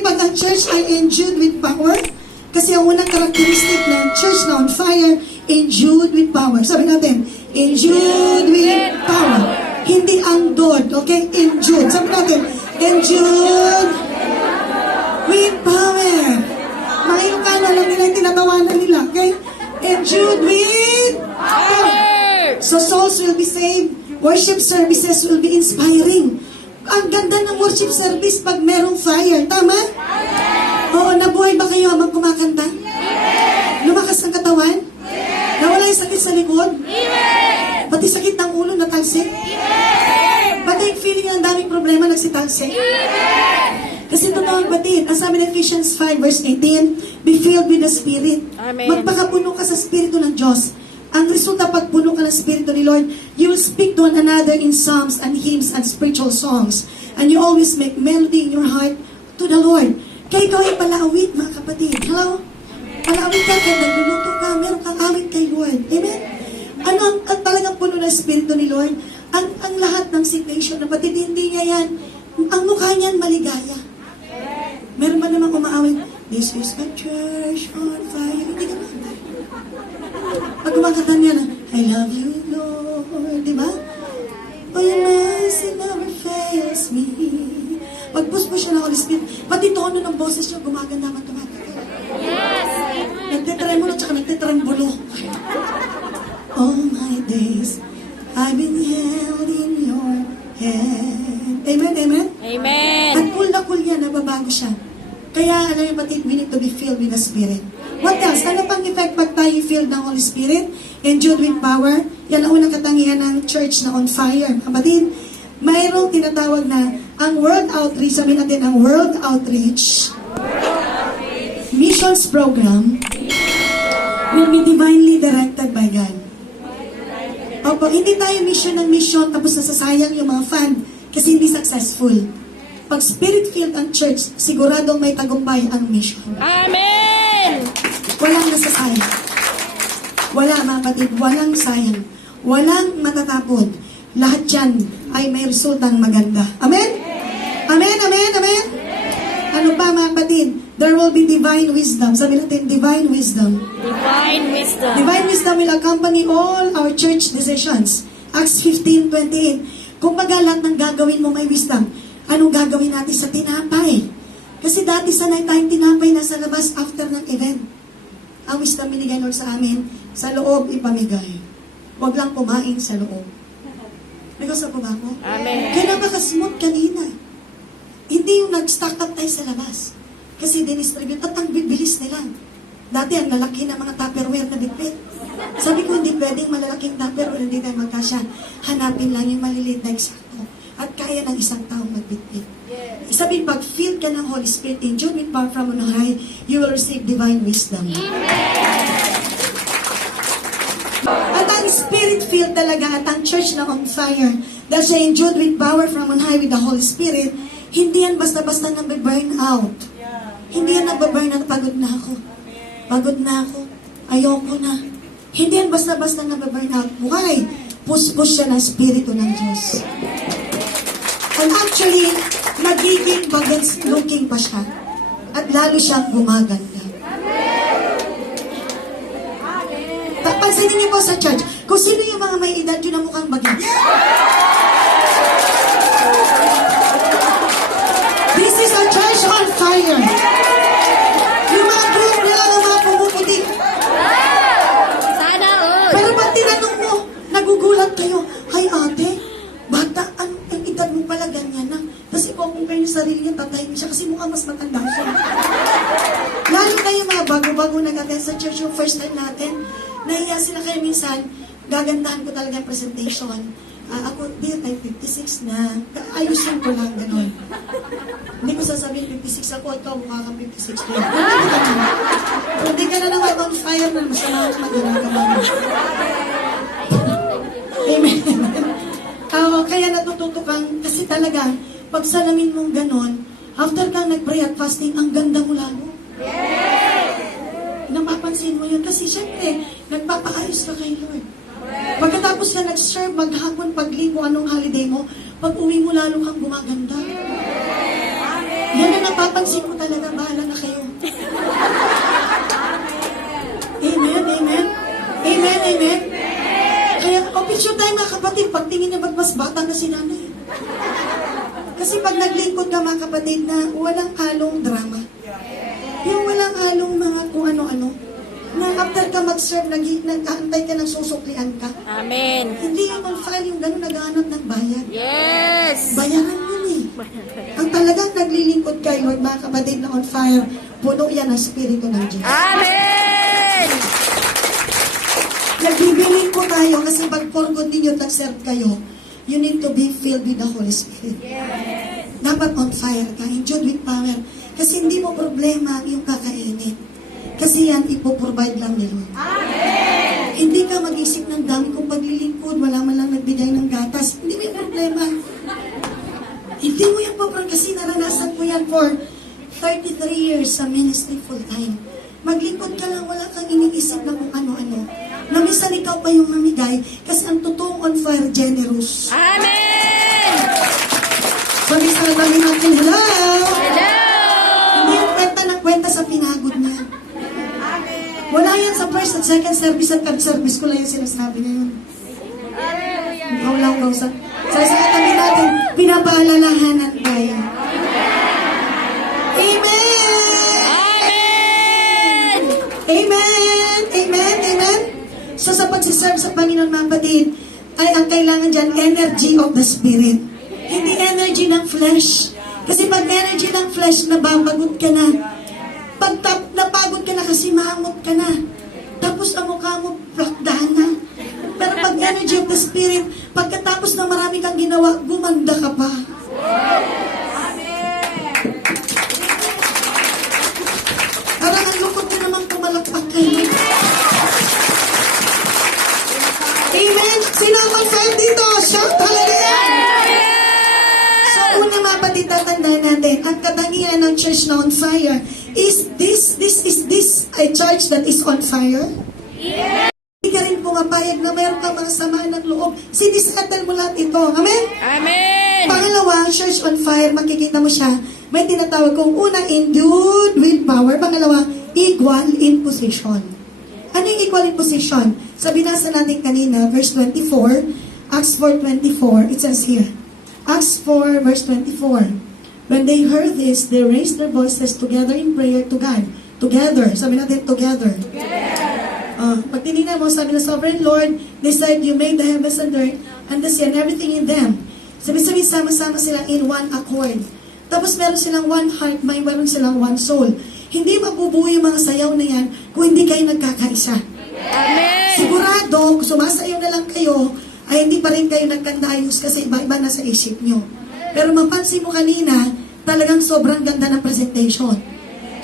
Kapatid, pag ang church ay endued with power, kasi ang unang karakteristik ng church na on fire, endued with power. Sabi natin, endued with power. Hindi undod, okay? Endued. Sabi natin, endued with power. Mga Ilocano lang nila yung tinatawanan nila, okay? Endued with power. So souls will be saved. Worship services will be inspiring. Ang ganda ng worship service pag merong fire. Tama? Oo, nabuhay ba kayo habang kumakanta? Lumakas ang katawan? Nawala yung sakit sa likod? Pati sakit ng ulo natalsik? Pati yung feeling ng daming problema nagsitalsik? Kasi totoo ang batid. Ang sabi ng Ephesians 5 verse 18, be filled with the Spirit. Amen. Magpakapuno ka sa Espiritu ng Diyos. Ang resulta pag puno ka ng Espiritu ni Lord, you will speak to one another in psalms and hymns and spiritual songs. And you always make melody in your heart to the Lord. Kaya ikaw ay palaawit, mga kapatid. Hello? Palaawit ka, kaya nagluluto ka, meron kang awit kay Lord. Amen? Ano ang talagang puno ng Espiritu ni Lord? Ang lahat ng situation, kapatid, hindi niya yan. Ang mukha niyan maligaya. Meron ba namang umaawit? This is a church on fire. Hindi ka naman. Pag kumakanta niya na, I love you, Lord. Di ba? Oh, your mercy never fails me. Pag-push siya ng Holy Spirit, pati tono ng boses niya gumaganda man tumatagal. Yes! Nagtitremolo tsaka nagtitrembulo. All my days, I've been held in your hand. Amen, amen? Amen! At cool na cool yan, nababago siya. Kaya, alam niyo pati, we need to be filled with the Spirit. What else? Ano pang effect pag tayo filled ng Holy Spirit? Endued with power? Yan ang unang katangian ng church na on fire. Kapatid, mayroong tinatawag na ang World Outreach, sabihin natin ang World Outreach Missions Program will be divinely directed by God. Opo, hindi tayo mission ng mission tapos nasasayang yung mga fund kasi hindi successful. Pag spirit-filled ang church, siguradong may tagumpay ang mission. Amen! Walang nasasayang. Wala, mga kapatid, walang sayang. Walang matatapon. Lahat yan ay may resultang maganda. Amen? Amen, amen, amen? Ano pa, mga kapatid? There will be divine wisdom. Sabi natin, divine wisdom. Divine wisdom. Divine wisdom will accompany all our church decisions. Acts 15:28. Kung baga lahat ng gagawin mo may wisdom, anong gagawin natin sa tinapay? Kasi dati sanay tayong tinapay na sa labas after ng event. Ang wisdom binigay Lord sa amin, sa loob ipamigay. Huwag lang kumain sa loob. Nagkasa po ba ako? Amen. Kaya napaka-smooth kanina. Hindi yung nag-stock up tayo sa labas. Kasi dinistribute at ang bibilis nila. Dati ang lalaki ng mga Tupperware na bitbit. Sabi ko, hindi pwedeng malalaking Tupperware, hindi tayo magkasya. Hanapin lang yung maliliit na eksakto. At kaya ng isang taong magbitbit. Sabi, pag filled ka ng Holy Spirit, endued with power from on high, you will receive divine wisdom. At ang Spirit-filled talaga, at ang church na on fire, dahil siya endued with power from on high with the Holy Spirit, hindi yan basta-basta nabe-burn out. Hindi yan nabe-burn out, pagod na ako. Pagod na ako. Ayoko na. Hindi yan basta-basta nabe-burn out. Why? Push-push siya ng Espiritu ng Diyos. And actually, magiging bagets looking pa siya. At lalo siyang gumaganda. Pansinin niyo po sa church, kung sino yung mga may edad yun na mukhang bagets. This is a church on fire. Yung mga group nila ng mga pumuputi. Sana all. Pero pag tinanong mo, nagugulat kayo, ay ate, bata, ang edad mo pala ganyan na. Kasi kung kayo sa sarili niya, tatayin siya kasi mukhang mas matanda siya. Lalo na yung mga bago-bago nag-attend sa church yung first time natin, nahiya sila kayo minsan, gagandahan ko talaga yung presentation. Ako, dear, ay 56 na. Ayusin ko lang, gano'n. Hindi ko sasabihin 56 ako, ikaw mukha kang 56 ko. Hindi ka na naman on fire na masama ako magandang ka ba? Amen. Kaya natututo kang, kasi talaga, pag salamin mong gano'n, after kang nag-pray at fasting, ang ganda mo lalo. Napapansin mo yun. Kasi syempre, nagpapaayos ka kay Lord. Pagkatapos ka nag-serve, maghapon, paglibo, anong holiday mo, pag uwi mo lalo kang gumaganda. Yan ang napapansin ko talaga, bahala na kayo. Amen, amen. Amen, amen. Kaya, opensyon tayo mga kapatid, pagtingin niya ba't mas bata na si nanay? Kasi pag naglingkod ka mga kapatid na walang halong drama, yung walang halong mga kung ano-ano, na after ka mag-serve, nag-aantay ka ng susuklian ka. Amen. Hindi yung on-fire yung gano'n naghahanap ng bayad. Yes. Bayaran yun eh. Ang talagang naglilingkod kay Lord, mga kapatid na on fire, puno yan ang Espiritu ng Diyos. Amen. Nagbibiling po tayo kasi pag for good ninyo nag-serve kayo, you need to be filled with the Holy Spirit. Dapat on fire ka, endued with power. Kasi hindi mo problema yung kakainin. Kasi yan, ipoprovide lang ni Lord. Amen! Hindi ka mag-isip ng dami kung paglilingkod, wala man lang nagbigay ng gatas. Hindi mo yung problema. Hindi mo yung problema kasi naranasan ko yan for 33 years sa ministry full time. Maglingkod ka lang, wala kang iniisip na kung ano-ano. Na minsan ikaw pa yung mamigay kasi ang totoong on fire, generous. Amen. Sabi sa dami natin, hello! Hello. Hindi yung kwenta ng kwenta sa pinagod niya. Wala yan sa first at second service at third service ko lang yung sinasabi niya yun. Ikaw lang daw sa katabi natin, pinapaalalahanan tayo. Amen! Amen. Amen! Amen! Amen! So sa pagsiserve sa Panginoon mga kapatid, ay ang kailangan dyan, energy of the Spirit. Hindi energy ng flesh. Kasi pag energy ng flesh, nababagod ka na. Pag napagod ka na kasi mahamot ka na. Tapos ang mukha mo, plakdahan na. Pero pag energy of the Spirit, pagkatapos ng marami kang ginawa, gumanda ka pa. Parang ang lukot na naman pumalakpak kayo. Amen! Sino ang mag-fight dito? Shout hallelujah! So, una mga kapatid, tatandaan natin, ang katangian ng church na on fire is this a church that is on fire? Yeah. Hindi ka rin pumapayag na mayroon kang mga samaan ng loob. Sinisettle mo lahat ito. Amen? Amen. Pangalawa, church on fire, makikita mo siya, may tinatawag kong una, endued with power. Pangalawa, equal in position. Ano yung equal in position? Sa binasa natin kanina, verse 24, Acts 4:24, it says here, Acts 4, verse 24, when they heard this, they raised their voices together in prayer to God. Together. Sabi natin, together. Pag tinignan mo, sabi na, Sovereign Lord, they said, you made the heavens and earth, and the sea, and everything in them. Sabi-sabi, sama-sama silang in one accord. Tapos meron silang one heart, meron silang one soul. Hindi mabubuo yung mga sayaw na yan kung hindi kayo nagkakaisa. Amen. Sigurado, kung sumasayaw na lang kayo, ay hindi pa rin kayo nagkandayos kasi iba-iba na sa isip nyo. Pero mapansin mo kanina, talagang sobrang ganda ng presentation.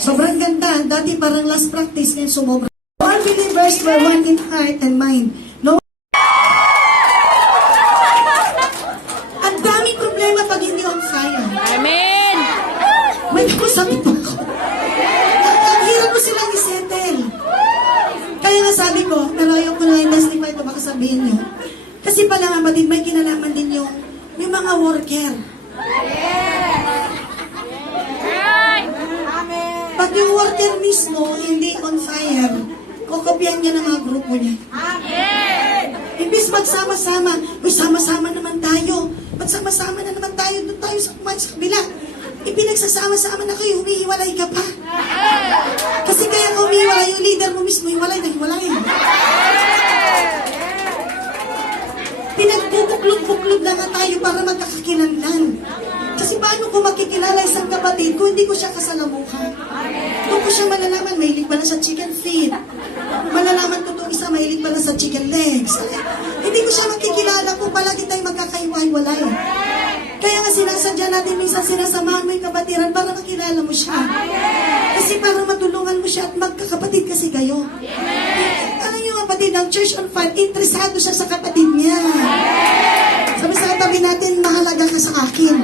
Sobrang ganda. Dati parang last practice, ngayon sumobra. All believers were one in heart and mind. No? Ang daming problema pag hindi on fire. Amen. May nakusapit pa ako. Ang hirap mo silang isettle. Kaya nga sabi ko, nalayo ko na yung testify ko, baka sabihin nyo. Kasi pala nga, batid, may kinalaman din yung mga worker. Pag yung worker mismo hindi on fire, kukopyan niya ng mga grupo niya. Imbis magsama-sama, uy, sama-sama naman tayo. Magsama-sama na naman tayo, doon tayo sa kumain sa kabila. Ipinagsasama-sama na kayo, humihiwalay ka pa. Kasi kaya kung humihiwalay yung leader mo mismo, hiwalay na hiwalay. Pinagbubuklog-buklog na nga tayo para magkakakilanlan. Kasi paano ko makikilala isang kapatid kung hindi ko siya kasalamuhan? Kung ko siya malalaman, mahilig pala sa chicken feet. Malalaman ko itong isa, mahilig pala sa chicken legs. Hindi ko siya makikilala kung palagi tayo magkakaiwalay. Kaya nga sinasadya natin, minsan sinasamahan mo yung kapatiran para makilala mo siya. Kasi para matulungan mo siya at magkakapatid kasi kayo. Ano yung kapatid ng Church on Fire? Interesado siya sa kapatid niya. Sabi sa katabi natin, mahalaga ka sa akin.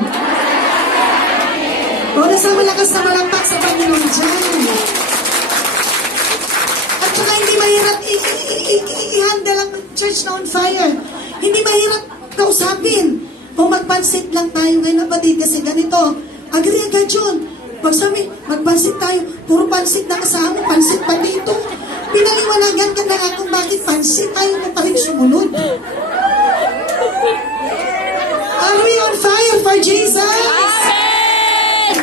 O, nasa malakas na malampak sa Panginoon dyan. At saka hindi mahirap i-handle ang church na on fire. Hindi mahirap kausapin. O magpansit lang tayo ngayon, kapatid, kasi ganito. Agree agad yun. Magsabi, magpansit tayo. Puro pansit na kasama, pansit pa dito. Pinaliwanagan ka na nga kung bakit pansit, ayaw mo pa rin sumunod. Are we on fire for Jesus? Amen!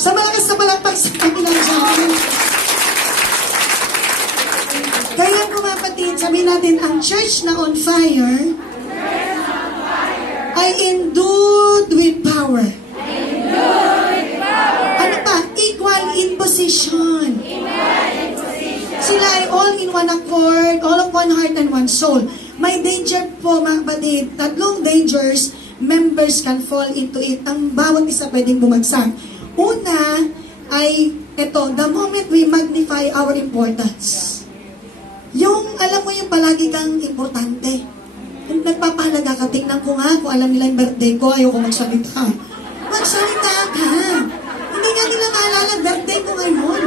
Sa malakas na malapag sa kanilang sa akin. Kaya po mga kapatid, sabihin natin, ang church na on fire ay endued with power. Ano pa? Equal in position. Sila ay all in one accord, all of one heart and one soul. May danger po mga kapatid, tatlong dangers, members can fall into it. Ang bawat isa pwedeng bumagsak. Una ay ito, the moment we magnify our importance. Yung, alam mo yung palagi kang importante. Yung nagpapahalaga ka, tingnan ko nga kung alam nila yung birthday ko, ayoko magsalita. Magsalita ka. Hindi nga nila maalala, birthday ko ngayon.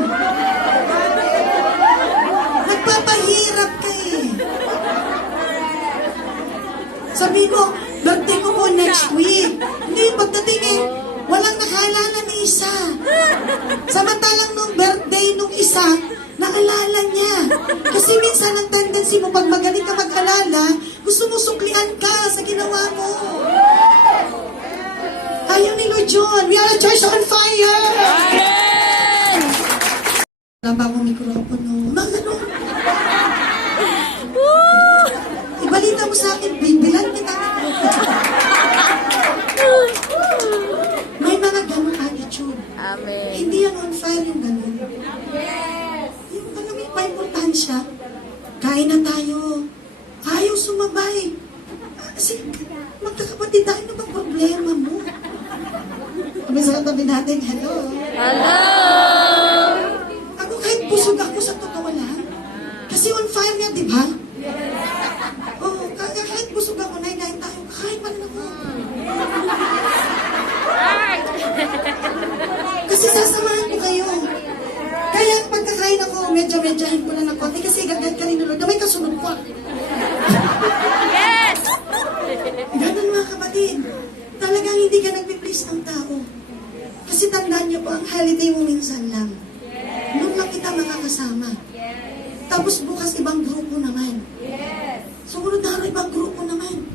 Nagpapahirap ka eh. Sabi ko, birthday ko po next week. Hindi, pagdating eh, walang nakaalala ni isa. Samantalang nung birthday nung isa, naalala niya. Kasi minsan ang tendency mo, pag magaling ka mag-alala, gusto mo suklian ka sa ginawa mo. Ayaw ni Lord John, we are a church on fire! Amen! Wala ba akong mikropono? Ano? Ibalita mo sa akin, bibilan kita. May mga ganong attitude. Amen! Hindi yan on fire yung ganon. Yung alam mo, may importansya. Kain na tayo. Ayaw sumabay. Kasi magkakapatid tayo, ano bang problema mo? Sabi sa katabi natin, hello. Hello! Ako kahit busog ako sa totoo lang. Kasi on fire nga, di ba? Oo, kahit busog ako, nainain tayo, kakain pa rin ako. Kasi sasamahan ko kayo. Kaya pagkakain ako, medyo-medyahin ko na ng konti kasi gagad ka rin nulod na may kasunod ko. Yes! Ganun mga kapatid. Talagang hindi ka nagpiplease ng tao. Kasi tandaan niyo po, ang holiday mo minsan lang. Nung lang kita makakasama. Tapos bukas ibang grupo naman. Sumunod na araw ibang grupo naman.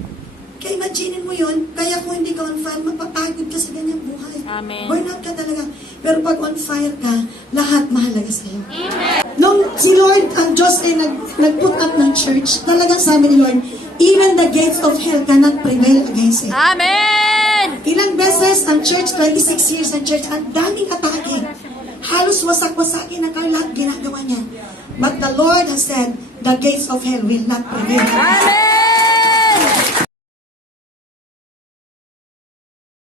Kaya imaginin mo yun, kaya kung hindi ka on fire, mapapagod ka sa ganyang buhay. Amen. Burnout ka talaga. Pero pag on fire ka, lahat mahalaga sa'yo. Nung si Lord, ang Diyos ay nag-put up ng church, talagang sabi ni Lord, even the gates of hell cannot prevail against it. Amen! Ilang beses ang church, 26 years ang church, ang daming atake. Halos wasak-wasakin ang lahat ginagawa niya. But the Lord has said, the gates of hell will not prevail. Amen!